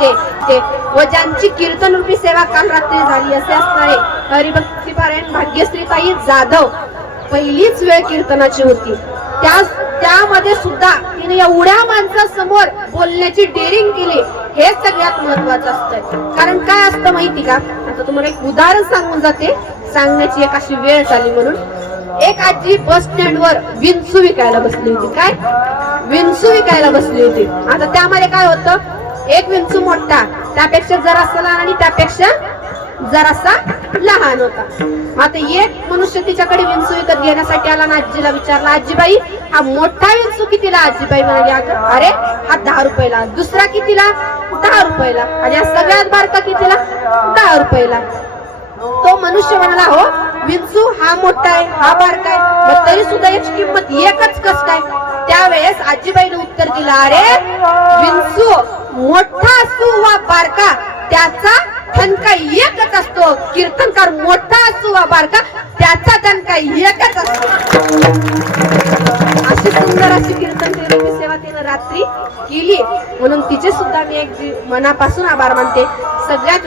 ते ते. व ज्यांची कीर्तन रूपी सेवा काल रात्री झाली असे असणारे हरिभक्तीपारायण भाग्यश्रीताई जाधव पहिलीच वेळ कीर्तनाची होती. त्या त्यामध्ये सुद्धा तिने एवढ्या माणसासमोर बोलण्याची डेअरिंग केली हे सगळ्यात महत्वाचं असतं कारण काय असतं माहिती का? आता तुम्हाला एक उदाहरण सांगून जाते. सांगण्याची एक अशी वेळ झाली म्हणून. एक आजी बस स्टँड वर विंचू विकायला बसली होती. काय? विंचू विकायला बसली होती. आता त्यामध्ये काय होतं? एक विंचू मोठा त्यापेक्षा जरासा लहान आणि त्यापेक्षा जरासा लहान होता. आता एक मनुष्य तिच्याकडे विंचू विकत घेण्यासाठी आला ना आजीला विचारला आजीबाई हा मोठा विंचू कितीला? आजीबाई म्हणाली अरे हा दहा रुपयाला. दुसरा कितीला? दहा रुपयाला. आणि हा सगळ्यात बारका कितीला? दहा रुपयाला. तो मनुष्य म्हणाला हो विंचू हा मोठा आहे हा बारका आहे मग तरी सुद्धा याची किंमत एकच कस काय? त्यावेळेस आजीबाईने उत्तर दिलं अरे विंचू मोठा असू वा बारका त्याचा ठणका एकच असतो. कीर्तनकार मोठा असू वा बारका त्याचा ठणका एकच असतो. अशी सुंदर अशी कीर्तन देवाची सेवा तिनं रात्री केली. म्हणून तिचे सुद्धा मी एक मनापासून आभार मानते. सगळ्यात